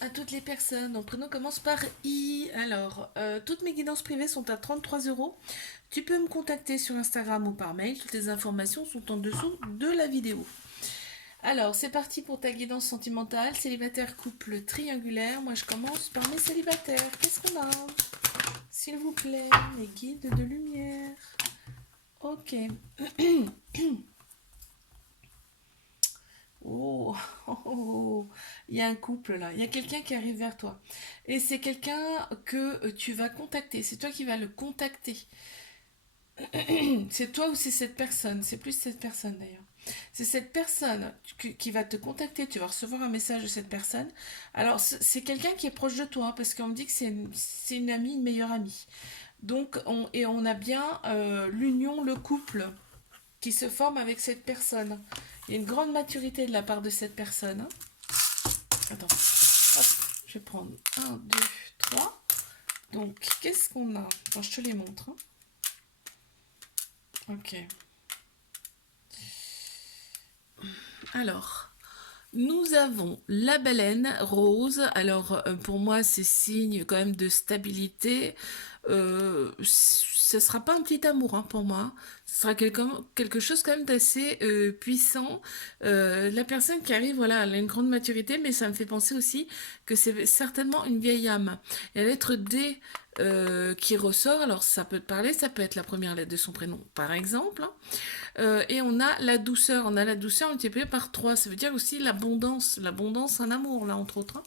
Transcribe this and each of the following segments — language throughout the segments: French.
à toutes les personnes. Notre prénom commence par I. Alors, toutes mes guidances privées sont à 33 euros. Tu peux me contacter sur Instagram ou par mail. Toutes les informations sont en dessous de la vidéo. Alors, c'est parti pour ta guidance sentimentale. Célibataire, couple, triangulaire. Moi, je commence par mes célibataires. Qu'est-ce qu'on a? S'il vous plaît, mes guides de lumière. Ok. Oh, oh, oh, il y a un couple là, il y a quelqu'un qui arrive vers toi. Et c'est quelqu'un que tu vas contacter, c'est toi qui vas le contacter. C'est toi ou c'est cette personne, c'est plus cette personne d'ailleurs. C'est cette personne qui va te contacter, tu vas recevoir un message de cette personne. Alors c'est quelqu'un qui est proche de toi parce qu'on me dit que c'est une amie, une meilleure amie. Donc on a bien l'union, le couple qui se forme avec cette personne. Il y a une grande maturité de la part de cette personne, hein. Attends, hop, je vais prendre un, 2, 3. Donc, qu'est-ce qu'on a? Attends, je te les montre, hein. Ok. Alors, nous avons la baleine rose. Alors, pour moi, c'est signe quand même de stabilité. Ce sera pas un petit amour, hein, pour moi. Ce sera quelque chose quand même d'assez puissant. La personne qui arrive, voilà, elle a une grande maturité, mais ça me fait penser aussi que c'est certainement une vieille âme. Il y a la lettre D qui ressort. Alors, ça peut te parler, ça peut être la première lettre de son prénom, par exemple, hein. Et on a la douceur. On a la douceur multipliée par 3. Ça veut dire aussi l'abondance. L'abondance en amour, là, entre autres, hein.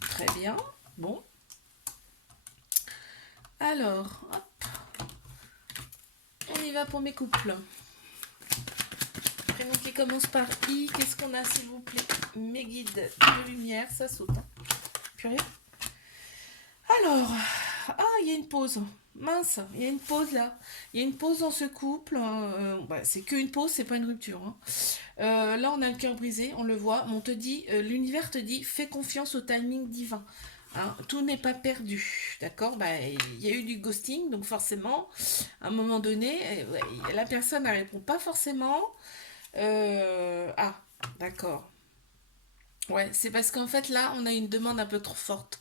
Très bien. Bon. Alors, hop, on y va pour mes couples. Prénom qui commence par I. Qu'est-ce qu'on a, s'il vous plaît? Mes guides de lumière. Ça saute, hein. Purée. Alors, ah, il y a une pause. Mince, il y a une pause là. Il y a une pause dans ce couple. Bah, c'est qu'une pause, c'est pas une rupture, hein. Là, on a le cœur brisé, on le voit. On te dit, l'univers te dit, fais confiance au timing divin, hein. Tout n'est pas perdu, d'accord? Bah, il y a eu du ghosting, donc forcément, à un moment donné, ouais, la personne ne répond pas forcément. Ah, d'accord. Ouais, c'est parce qu'en fait là, on a une demande un peu trop forte.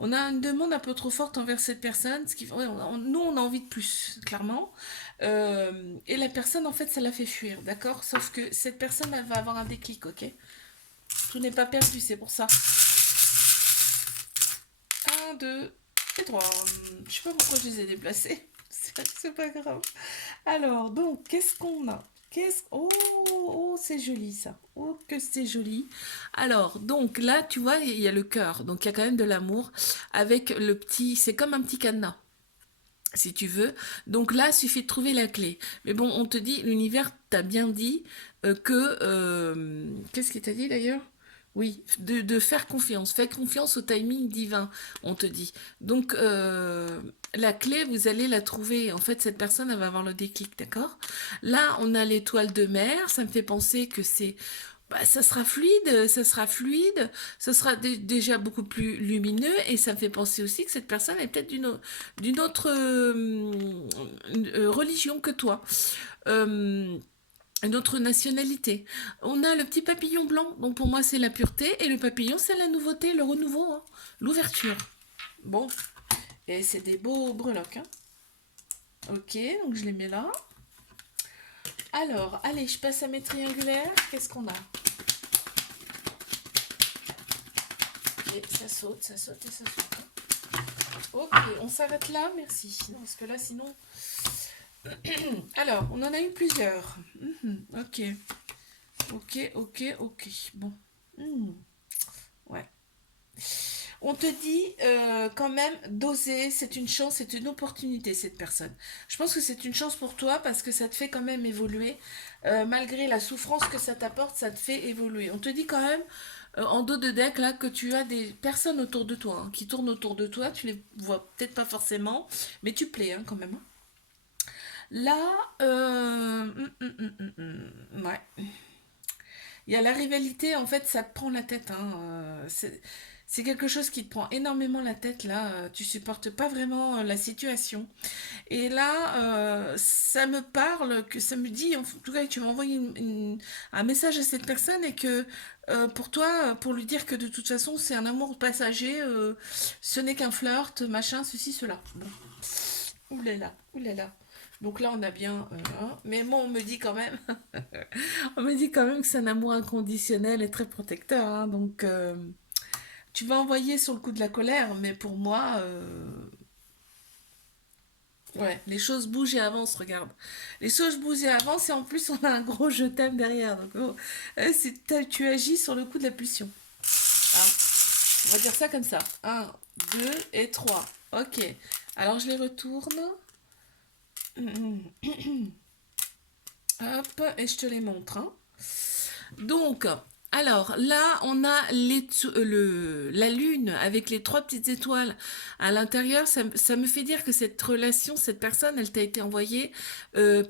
On a une demande un peu trop forte envers cette personne, ce qui, ouais, nous on a envie de plus, clairement. Et la personne en fait ça la fait fuir, d'accord? Sauf que cette personne elle va avoir un déclic, ok? Tout n'est pas perdu, c'est pour ça. Un, 2 et 3. Je sais pas pourquoi je les ai déplacés. C'est pas grave. Alors, donc, qu'est-ce qu'on a? Oh, oh, c'est joli ça. Oh, que c'est joli. Alors, donc là, tu vois, il y a le cœur. Donc, il y a quand même de l'amour avec le petit. C'est comme un petit cadenas, si tu veux. Donc là, il suffit de trouver la clé. Mais bon, on te dit, l'univers t'a bien dit que... Qu'est-ce qu'il t'a dit d'ailleurs? Oui, de faire confiance. Fais confiance au timing divin, on te dit. Donc, la clé, vous allez la trouver. En fait, cette personne, elle va avoir le déclic, d'accord? Là, on a l'étoile de mer. Ça me fait penser que c'est... Bah, ça sera fluide, ça sera déjà beaucoup plus lumineux et ça me fait penser aussi que cette personne est peut-être d'une autre religion que toi, euh, une autre nationalité. On a le petit papillon blanc, donc pour moi c'est la pureté, et le papillon c'est la nouveauté, le renouveau, hein, l'ouverture. Bon, et c'est des beaux breloques, hein. Ok, donc je les mets là. Alors, allez, je passe à mes triangulaires. Qu'est-ce qu'on a? Ok, ça saute et ça saute, hein. Ok, on s'arrête là, merci. Non, parce que là, sinon... Alors, on en a eu plusieurs. Ok, ok. Bon. Mhm, ouais. On te dit quand même d'oser, c'est une chance, c'est une opportunité cette personne. Je pense que c'est une chance pour toi parce que ça te fait quand même évoluer. Malgré la souffrance que ça t'apporte, ça te fait évoluer. On te dit quand même en dos de deck là que tu as des personnes autour de toi, hein, qui tournent autour de toi. Tu les vois peut-être pas forcément, mais tu plais, hein, quand même, hein. Là, ouais. Il y a la rivalité, en fait, ça te prend la tête, hein. C'est quelque chose qui te prend énormément la tête là, tu supportes pas vraiment la situation. Et là, ça me parle, que ça me dit, en tout cas, que tu vas envoyer un message à cette personne et que pour toi, pour lui dire que de toute façon, c'est un amour passager, ce n'est qu'un flirt, machin, ceci, cela. Bon. Ouh là là, ouh là là. Donc là, on a bien, hein. Mais bon, on me dit quand même, on me dit quand même que c'est un amour inconditionnel et très protecteur, hein. Donc, tu vas envoyer sur le coup de la colère, mais pour moi, ouais, les choses bougent et avancent, regarde. Les choses bougent et avancent et en plus on a un gros je t'aime derrière. Donc oh, tu agis sur le coup de la pulsion. Hein. On va dire ça comme ça. Un, 2 et 3. Ok. Alors je les retourne. Hop, et je te les montre, hein. Donc, alors là, on a la lune avec les trois petites étoiles à l'intérieur. Ça me fait dire que cette relation, cette personne, elle t'a été envoyée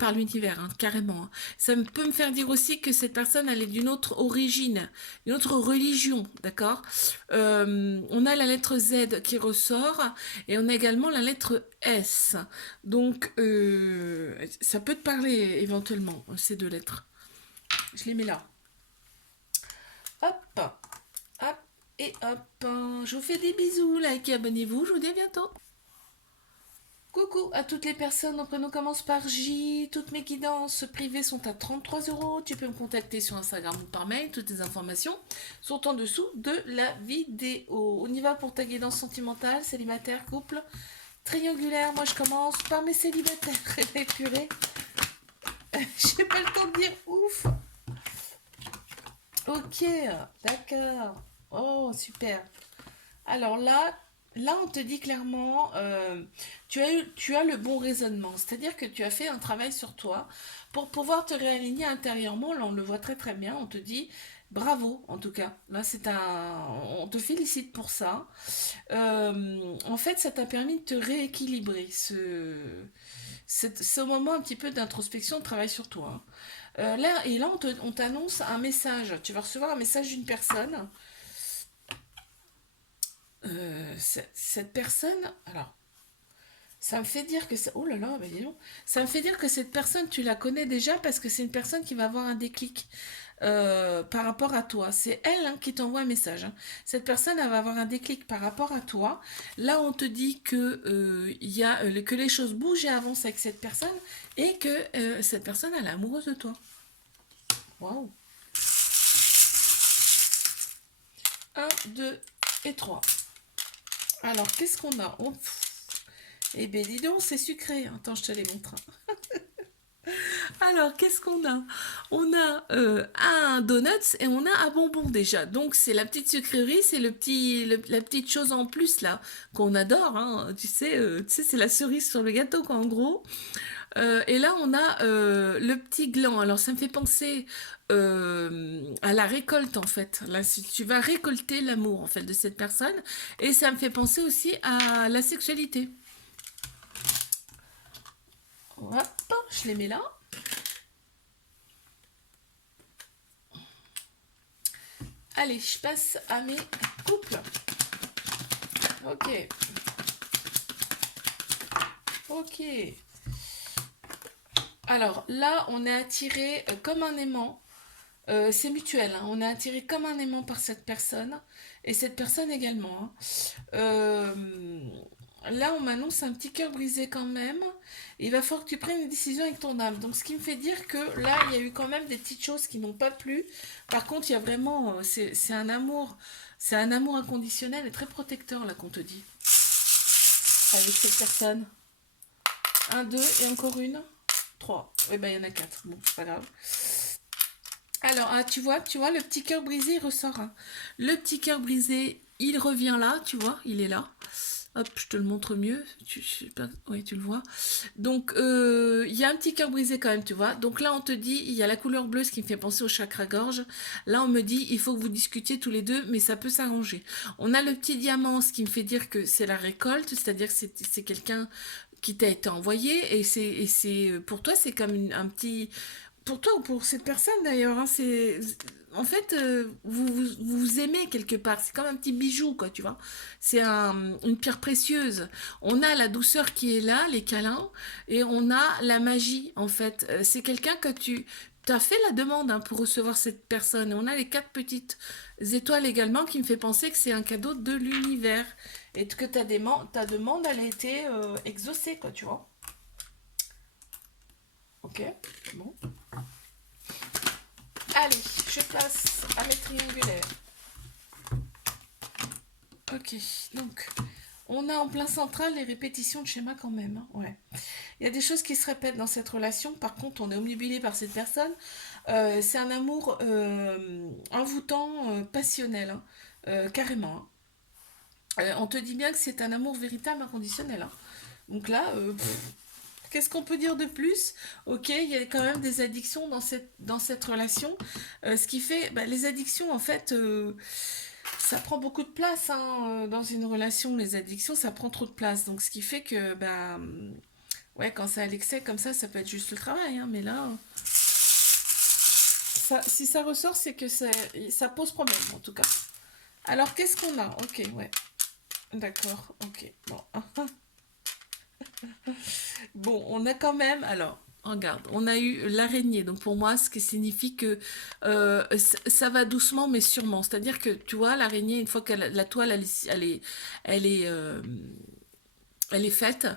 par l'univers, hein, carrément, hein. Peut me faire dire aussi que cette personne, elle est d'une autre origine, d'une autre religion, d'accord. On a la lettre Z qui ressort et on a également la lettre S. Donc, ça peut te parler éventuellement, ces deux lettres. Je les mets là. Hop, hop et hop. Je vous fais des bisous, likez, abonnez-vous, je vous dis à bientôt. Coucou à toutes les personnes, donc on commence par J. Toutes mes guidances privées sont à 33 euros. Tu peux me contacter sur Instagram ou par mail. Toutes les informations sont en dessous de la vidéo. On y va pour ta guidance sentimentale, célibataire, couple, triangulaire. Moi je commence par mes célibataires. Et purée, j'ai pas le temps de dire ouf. Ok, d'accord. Oh, super. Alors là, on te dit clairement, tu as le bon raisonnement. C'est-à-dire que tu as fait un travail sur toi pour pouvoir te réaligner intérieurement. Là, on le voit très très bien. On te dit bravo, en tout cas. Là, on te félicite pour ça. En fait, ça t'a permis de te rééquilibrer. Ce moment un petit peu d'introspection, de travail sur toi, hein. Là, on t'annonce un message. Tu vas recevoir un message d'une personne. Cette personne, alors, ça me fait dire que ça. Oh là là, bah dis donc. Ça me fait dire que cette personne, tu la connais déjà parce que c'est une personne qui va avoir un déclic par rapport à toi. C'est elle, hein, qui t'envoie un message, hein. Cette personne, elle va avoir un déclic par rapport à toi. Là, on te dit que, que les choses bougent et avancent avec cette personne et que cette personne, elle est amoureuse de toi. Waouh! Un, 2 et 3. Alors, qu'est-ce qu'on a? Eh bien, dis donc, c'est sucré. Attends, je te les montre. Alors, qu'est-ce qu'on a? On a un donuts et on a un bonbon déjà. Donc, c'est la petite sucrerie, c'est la petite chose en plus là qu'on adore, hein. Tu sais, c'est la cerise sur le gâteau, quoi, en gros. Et là, on a le petit gland. Alors, ça me fait penser à la récolte, en fait. Là, si tu vas récolter l'amour, en fait, de cette personne. Et ça me fait penser aussi à la sexualité. Hop, je les mets là. Allez, je passe à mes couples. Ok. Ok. Alors là, on est attiré comme un aimant. C'est mutuel, hein. On est attiré comme un aimant par cette personne. Et cette personne également, hein. Là, on m'annonce un petit cœur brisé quand même. Il va falloir que tu prennes une décision avec ton âme. Donc, ce qui me fait dire que là, il y a eu quand même des petites choses qui n'ont pas plu. Par contre, il y a vraiment, c'est un amour inconditionnel et très protecteur là qu'on te dit avec cette personne. Un, deux et encore une, trois. Oui, ben il y en a quatre. Bon, c'est pas grave. Alors, ah, tu vois, le petit cœur brisé, il ressort, hein. Le petit cœur brisé, il revient là, tu vois, il est là. Hop, je te le montre mieux. Je sais pas, oui, tu le vois. Donc, il y a un petit cœur brisé quand même, tu vois. Donc là, on te dit, il y a la couleur bleue, ce qui me fait penser au chakra-gorge. Là, on me dit, il faut que vous discutiez tous les deux, mais ça peut s'arranger. On a le petit diamant, ce qui me fait dire que c'est la récolte, c'est-à-dire que c'est quelqu'un qui t'a été envoyé, et pour toi, c'est comme un petit... pour toi ou pour cette personne d'ailleurs, hein, c'est... En fait, vous aimez quelque part. C'est comme un petit bijou, quoi, tu vois. C'est une pierre précieuse. On a la douceur qui est là, les câlins, et on a la magie, en fait. C'est quelqu'un que tu as fait la demande hein, pour recevoir cette personne. Et on a les 4 petites étoiles également qui me fait penser que c'est un cadeau de l'univers. Et que ta demande, elle a été exaucée, quoi, tu vois. Ok, bon. Allez, je passe à mes triangulaires. Ok, donc on a en plein central les répétitions de schéma quand même. Hein, ouais. Il y a des choses qui se répètent dans cette relation. Par contre, on est omnibulé par cette personne. C'est un amour envoûtant, passionnel, hein, carrément. Hein. On te dit bien que c'est un amour véritable, inconditionnel. Hein. Donc là, qu'est-ce qu'on peut dire de plus? Ok, il y a quand même des addictions dans cette relation. Ce qui fait, bah, les addictions, en fait, ça prend beaucoup de place hein, dans une relation. Les addictions, ça prend trop de place. Donc, ce qui fait que, bah, ouais, quand c'est à l'excès comme ça peut être juste le travail. Hein, mais là, si ça ressort, c'est que ça pose problème, en tout cas. Alors, qu'est-ce qu'on a? Ok, ouais. D'accord, ok. Bon. Bon, on a quand même, alors, regarde, on a eu l'araignée. Donc pour moi, ce qui signifie que ça va doucement mais sûrement. C'est-à-dire que, tu vois, l'araignée, une fois que la toile, elle est, euh, elle est faite,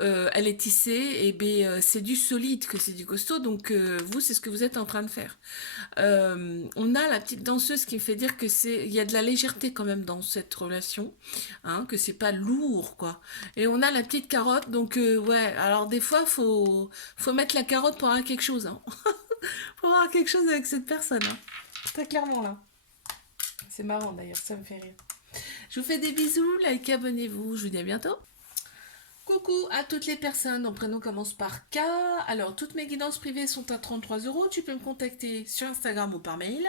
elle est tissée, et ben, c'est du solide, que c'est du costaud. Donc vous, c'est ce que vous êtes en train de faire. On a la petite danseuse qui me fait dire que il y a de la légèreté quand même dans cette relation, hein, que c'est pas lourd quoi. Et on a la petite carotte, donc ouais. Alors des fois, faut mettre la carotte pour avoir quelque chose, hein. Pour avoir quelque chose avec cette personne, hein. Très clairement là. C'est marrant d'ailleurs, ça me fait rire. Je vous fais des bisous, likez, abonnez-vous, je vous dis à bientôt. Coucou à toutes les personnes, mon prénom commence par K. Alors, toutes mes guidances privées sont à 33 euros. Tu peux me contacter sur Instagram ou par mail.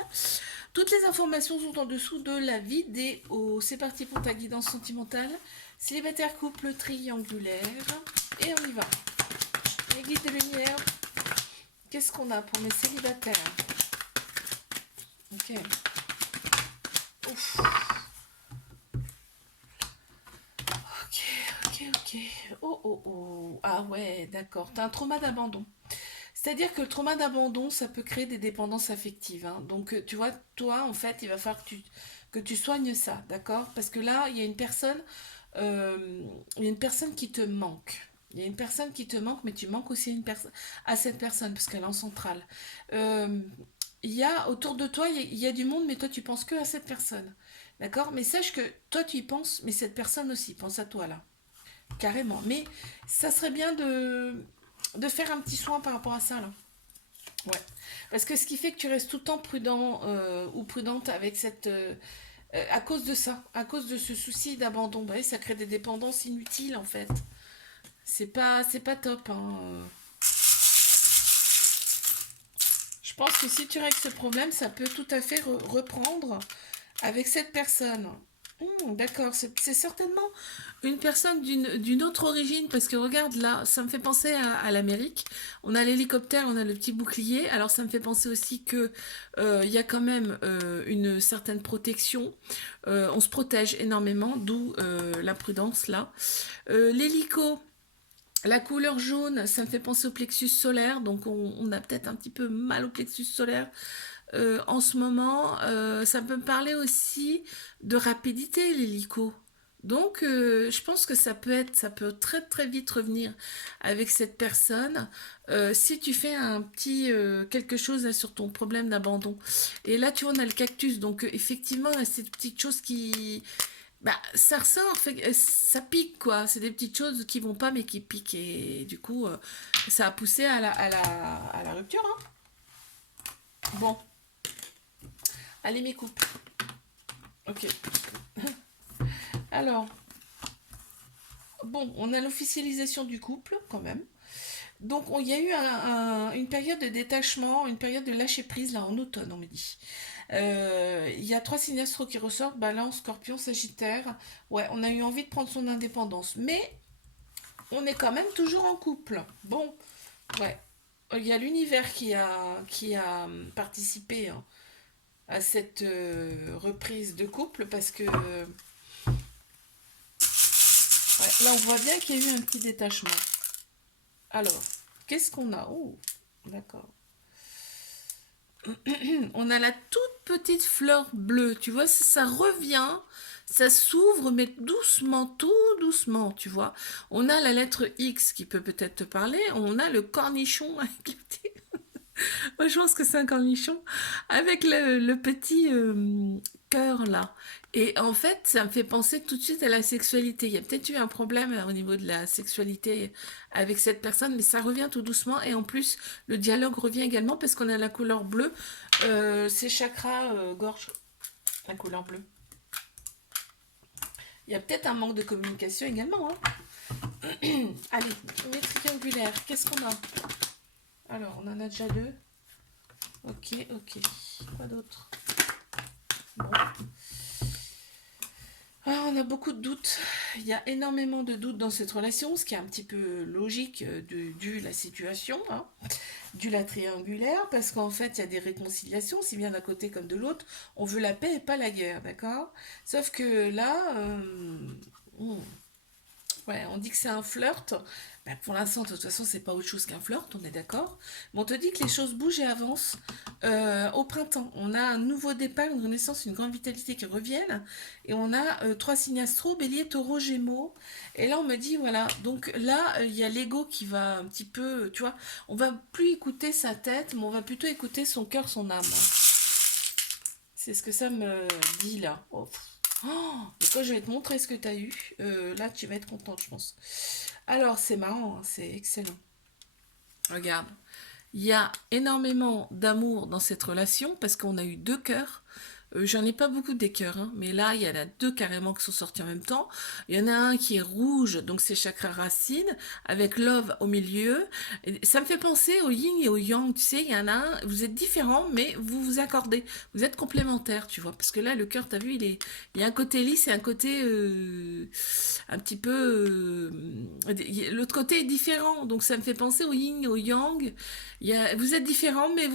Toutes les informations sont en dessous de la vidéo. C'est parti pour ta guidance sentimentale. Célibataire, couple, triangulaire. Et on y va. Les guides de lumière. Qu'est-ce qu'on a pour mes célibataires? Ok. Ouf. Ok. Oh, oh, oh. Ah ouais, d'accord. T'as un trauma d'abandon. C'est-à-dire que le trauma d'abandon, ça peut créer des dépendances affectives. Hein. Donc, tu vois, toi, en fait, il va falloir que tu soignes ça, d'accord? Parce que là, euh, il y a une personne qui te manque. Il y a une personne qui te manque, mais tu manques aussi à cette personne, parce qu'elle est en centrale. Euh, il y a autour de toi, il y a du monde, mais toi, tu penses que à cette personne. D'accord? Mais sache que toi, tu y penses, mais cette personne aussi pense à toi, là. Carrément. Mais ça serait bien de faire un petit soin par rapport à ça, là. Ouais. Parce que ce qui fait que tu restes tout le temps prudent ou prudente avec à cause de ça, à cause de ce souci d'abandon, bah oui, ça crée des dépendances inutiles en fait. C'est pas top. Hein. Je pense que si tu règles ce problème, ça peut tout à fait reprendre avec cette personne. D'accord, c'est certainement une personne d'une autre origine, parce que regarde là, ça me fait penser à l'Amérique. On a l'hélicoptère, on a le petit bouclier, alors ça me fait penser aussi que il y a quand même une certaine protection. On se protège énormément, d'où la prudence là. L'hélico, la couleur jaune, ça me fait penser au plexus solaire, donc on a peut-être un petit peu mal au plexus solaire en ce moment. Ça peut me parler aussi de rapidité, l'hélico. Donc, je pense que ça peut très très vite revenir avec cette personne si tu fais un petit quelque chose là, sur ton problème d'abandon. Et là, tu vois, on a le cactus, donc effectivement, il y a ces petites choses qui, bah, ça ressort, ça pique quoi. C'est des petites choses qui vont pas mais qui piquent et du coup, ça a poussé à la rupture. Hein. Bon, allez mes coupes. Ok. Alors, bon, on a l'officialisation du couple quand même. Donc, il y a eu une période de détachement, une période de lâcher prise là en automne, on me dit. Il y a 3 signes astro qui ressortent, Balance, Scorpion, Sagittaire. Ouais, on a eu envie de prendre son indépendance, mais on est quand même toujours en couple. Bon, ouais. il y a l'univers qui a participé, hein, à cette reprise de couple parce que ouais, là on voit bien qu'il y a eu un petit détachement. Alors, qu'est-ce qu'on a? Oh, d'accord. On a la toute petite fleur bleue, tu vois, ça revient, ça s'ouvre, mais doucement, tout doucement, tu vois. On a la lettre X qui peut peut-être te parler, on a le cornichon avec le petit... Moi, je pense que c'est un cornichon avec le petit cœur là. Et en fait, ça me fait penser tout de suite à la sexualité. Il y a peut-être eu un problème au niveau de la sexualité avec cette personne, mais ça revient tout doucement. Et en plus, le dialogue revient également parce qu'on a la couleur bleue. C'est chakra gorge, la couleur bleue. Il y a peut-être un manque de communication également, hein. Allez, mes triangulaires, qu'est-ce qu'on a? Alors, on en a déjà deux. Ok, ok. Quoi d'autre? Bon. Ah, on a beaucoup de doutes. Il y a énormément de doutes dans cette relation, ce qui est un petit peu logique dû la situation, hein, dû la triangulaire, parce qu'en fait, il y a des réconciliations, si bien d'un côté comme de l'autre. On veut la paix et pas la guerre, d'accord? Sauf que là, ouais, on dit que c'est un flirt. Ben, pour l'instant, de toute façon, c'est pas autre chose qu'un flirt, on est d'accord. Mais on te dit que les choses bougent et avancent au printemps. On a un nouveau départ, une renaissance, une grande vitalité qui reviennent. Et on a trois signes astro, bélier, taureau, gémeaux. Et là, on me dit, voilà, donc là, il y a l'ego qui va un petit peu, tu vois, on va plus écouter sa tête, mais on va plutôt écouter son cœur, son âme. C'est ce que ça me dit là. Oh. Oh, et quand je vais te montrer ce que tu as eu, là tu vas être contente, je pense. Alors, c'est marrant, hein, c'est excellent. Regarde, il y a énormément d'amour dans cette relation parce qu'on a eu deux cœurs. J'en ai pas beaucoup des cœurs, hein, mais là, il y en a deux carrément qui sont sortis en même temps. Il y en a un qui est rouge, donc c'est chakra racine, avec love au milieu. Et ça me fait penser au yin et au yang, tu sais, il y en a un, vous êtes différents, mais vous vous accordez. Vous êtes complémentaires, tu vois, parce que là, le cœur, t'as vu, il y a un côté lisse et un côté un petit peu... l'autre côté est différent, donc ça me fait penser au yin et au yang. Vous êtes différents, mais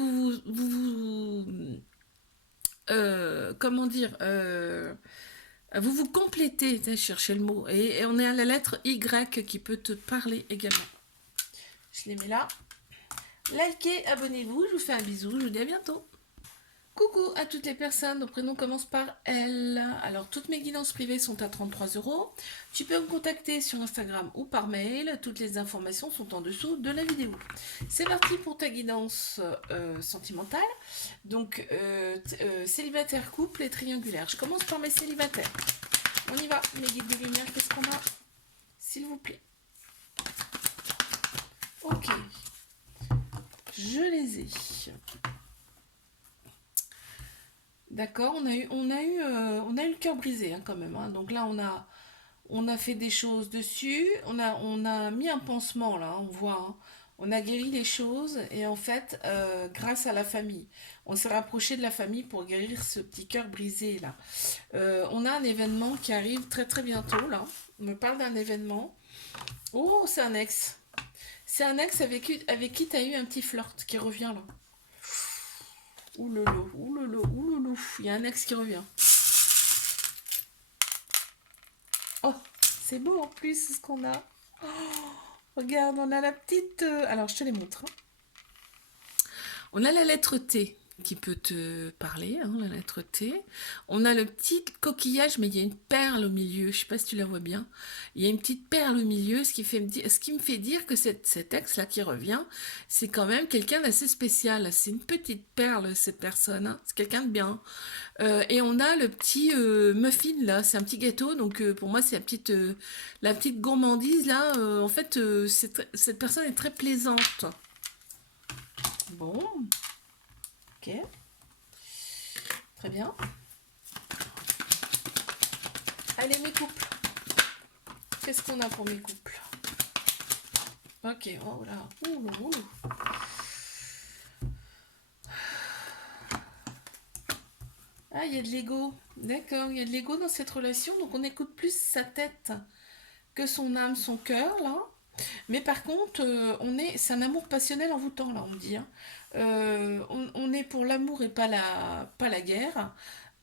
comment dire, vous vous complétez, je cherchais le mot, et on est à la lettre Y qui peut te parler également. Je les mets là. Likez, abonnez-vous, je vous fais un bisou, je vous dis à bientôt. Coucou à toutes les personnes, nos prénoms commencent par L. Alors, toutes mes guidances privées sont à 33 €. Tu peux me contacter sur Instagram ou par mail. Toutes les informations sont en dessous de la vidéo. C'est parti pour ta guidance sentimentale. Donc, célibataire, couple et triangulaire. Je commence par mes célibataires. On y va, mes guides de lumière, qu'est-ce qu'on a? S'il vous plaît. Ok. Je les ai. D'accord, on a eu le cœur brisé, hein, quand même, hein. Donc là, on a fait des choses dessus. On a mis un pansement là, on voit, hein. On a guéri les choses et en fait, grâce à la famille, on s'est rapproché de la famille pour guérir ce petit cœur brisé là. On a un événement qui arrive très très bientôt là. On me parle d'un événement. Oh, c'est un ex. C'est un ex avec qui tu as eu un petit flirt qui revient là. Oulolo, oulolo, oulolo. Il y a un ex qui revient. Oh, c'est beau en plus ce qu'on a. Oh, regarde, on a la petite... Alors, je te les montre, hein. On a la lettre T qui peut te parler, hein, la lettre T. On a le petit coquillage, mais il y a une perle au milieu. Je sais pas si tu la vois bien. Il y a une petite perle au milieu, ce qui me fait dire que cet ex-là qui revient, c'est quand même quelqu'un d'assez spécial. C'est une petite perle, cette personne, hein. C'est quelqu'un de bien. Et on a le petit muffin là, c'est un petit gâteau, donc pour moi c'est la petite gourmandise là. En fait, cette personne est très plaisante. Bon, ok, très bien. Allez mes couples, qu'est-ce qu'on a pour mes couples? Ok, oh là, ouh, ouh. Ah, il y a de l'ego, d'accord, il y a de l'ego dans cette relation, donc on écoute plus sa tête que son âme, son cœur là. Mais par contre, c'est un amour passionnel envoûtant, là, on me dit, hein. On est pour l'amour et pas la guerre.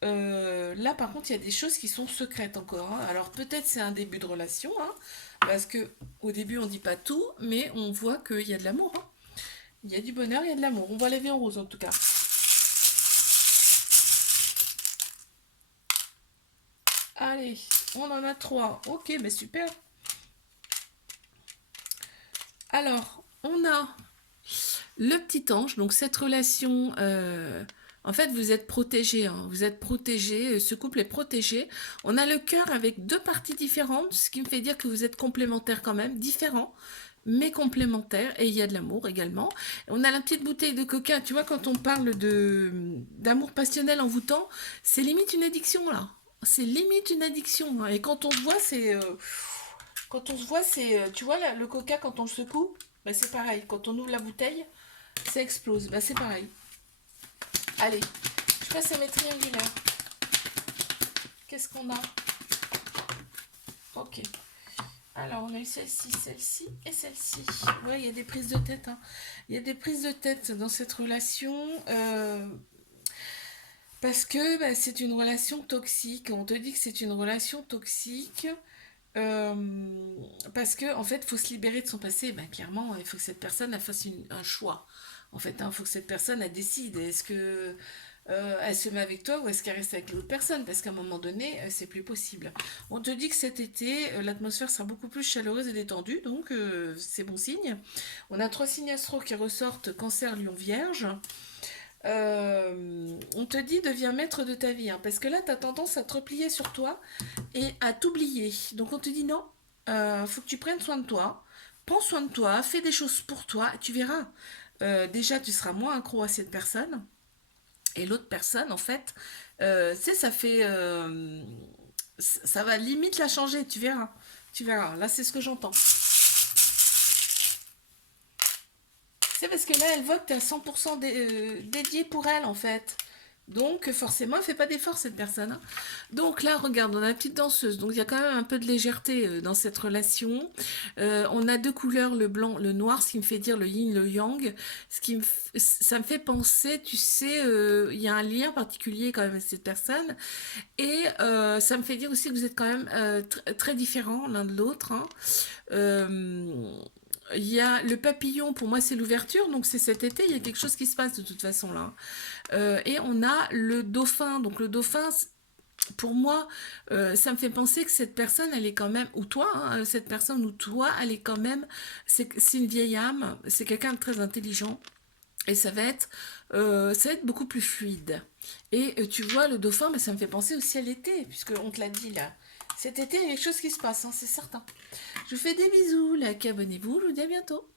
Là, par contre, il y a des choses qui sont secrètes encore, hein. Alors peut-être c'est un début de relation, hein, parce que au début on dit pas tout, mais on voit qu'il y a de l'amour, hein. Il y a du bonheur, il y a de l'amour. On voit la vie en rose en tout cas. Allez, on en a trois. Ok, mais super. Alors, on a le petit ange, donc cette relation, en fait, vous êtes protégé, hein, vous êtes protégé, ce couple est protégé. On a le cœur avec deux parties différentes, ce qui me fait dire que vous êtes complémentaires quand même, différents, mais complémentaires, et il y a de l'amour également. On a la petite bouteille de coca, tu vois, quand on parle d'amour passionnel envoûtant, c'est limite une addiction là. C'est limite une addiction, hein. Et quand on se voit, tu vois, là, le coca, quand on le secoue, bah, c'est pareil. Quand on ouvre la bouteille, ça explose. Bah, c'est pareil. Allez, je passe à mes triangulaires. Qu'est-ce qu'on a? Ok. Alors, on a eu celle-ci et celle-ci. Ouais, il y a des prises de tête, hein. Il y a des prises de tête dans cette relation. Parce que bah, c'est une relation toxique. On te dit que c'est une relation toxique. Parce que en fait, il faut se libérer de son passé. Ben, clairement, il faut que cette personne elle fasse un choix. En fait, il faut que cette personne elle décide. Est-ce que elle se met avec toi ou est-ce qu'elle reste avec l'autre personne? Parce qu'à un moment donné, c'est plus possible. On te dit que cet été, l'atmosphère sera beaucoup plus chaleureuse et détendue, donc c'est bon signe. On a trois signes astro qui ressortent: Cancer, Lion, Vierge. On te dit deviens maître de ta vie, hein, parce que là tu as tendance à te replier sur toi et à t'oublier. Donc on te dit non, faut que tu prennes soin de toi, prends soin de toi, fais des choses pour toi, tu verras. Déjà tu seras moins accro à cette personne et l'autre personne en fait, tu sais ça va limite la changer, tu verras. Tu verras, là c'est ce que j'entends. C'est parce que là, elle voit que tu es à 100% dédié pour elle, en fait. Donc, forcément, elle fait pas d'effort, cette personne, hein. Donc là, regarde, on a la petite danseuse. Donc, il y a quand même un peu de légèreté dans cette relation. On a deux couleurs, le blanc, le noir, ce qui me fait dire le yin, le yang. Ça me fait penser, tu sais, il y a un lien particulier quand même avec cette personne. Et ça me fait dire aussi que vous êtes quand même très différents l'un de l'autre, hein. Euh, il y a le papillon, pour moi c'est l'ouverture, donc c'est cet été, il y a quelque chose qui se passe de toute façon là. Et on a le dauphin, donc le dauphin, pour moi, ça me fait penser que cette personne, elle est quand même, ou toi, hein, cette personne ou toi, elle est quand même, c'est une vieille âme, c'est quelqu'un de très intelligent, et ça va être beaucoup plus fluide. Et tu vois, le dauphin, mais ça me fait penser aussi à l'été, puisqu'on te l'a dit là. Cet été, il y a quelque chose qui se passe, hein, c'est certain. Je vous fais des bisous, like, abonnez-vous, je vous dis à bientôt.